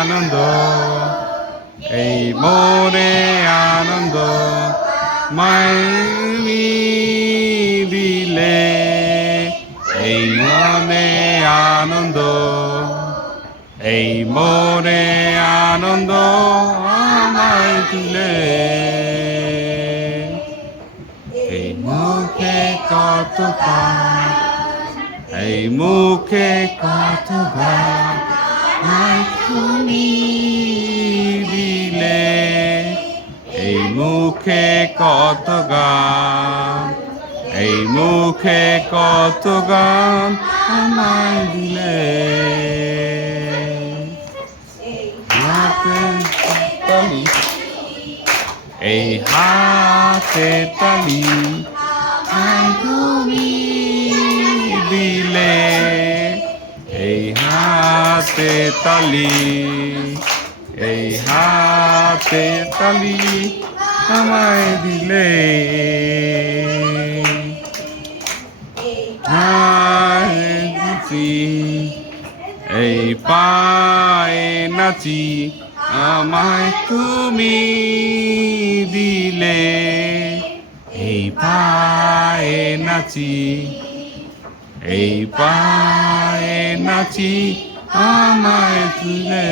আনন্দ এই মনে আনন্দ মায়ামি দিলে এই মনে আনন্দ এই মনে আনন্দ আমায় দিলে এই মুখে কত গান এই মুখে কত গান আমায় তুমি দিলে এই মুখে কত গান এই মুখে কত গান আমায় দিলে হাতে তালি এই হাতে তালি তুমি দিলে এই হাতে তালি এই হাতে তালি আমায় দিলে নাচি এই পায়ে নাচি আমায় তুমি দিলে এই পায়ে নাচি এই পায়ে নাচি আমায় দিলে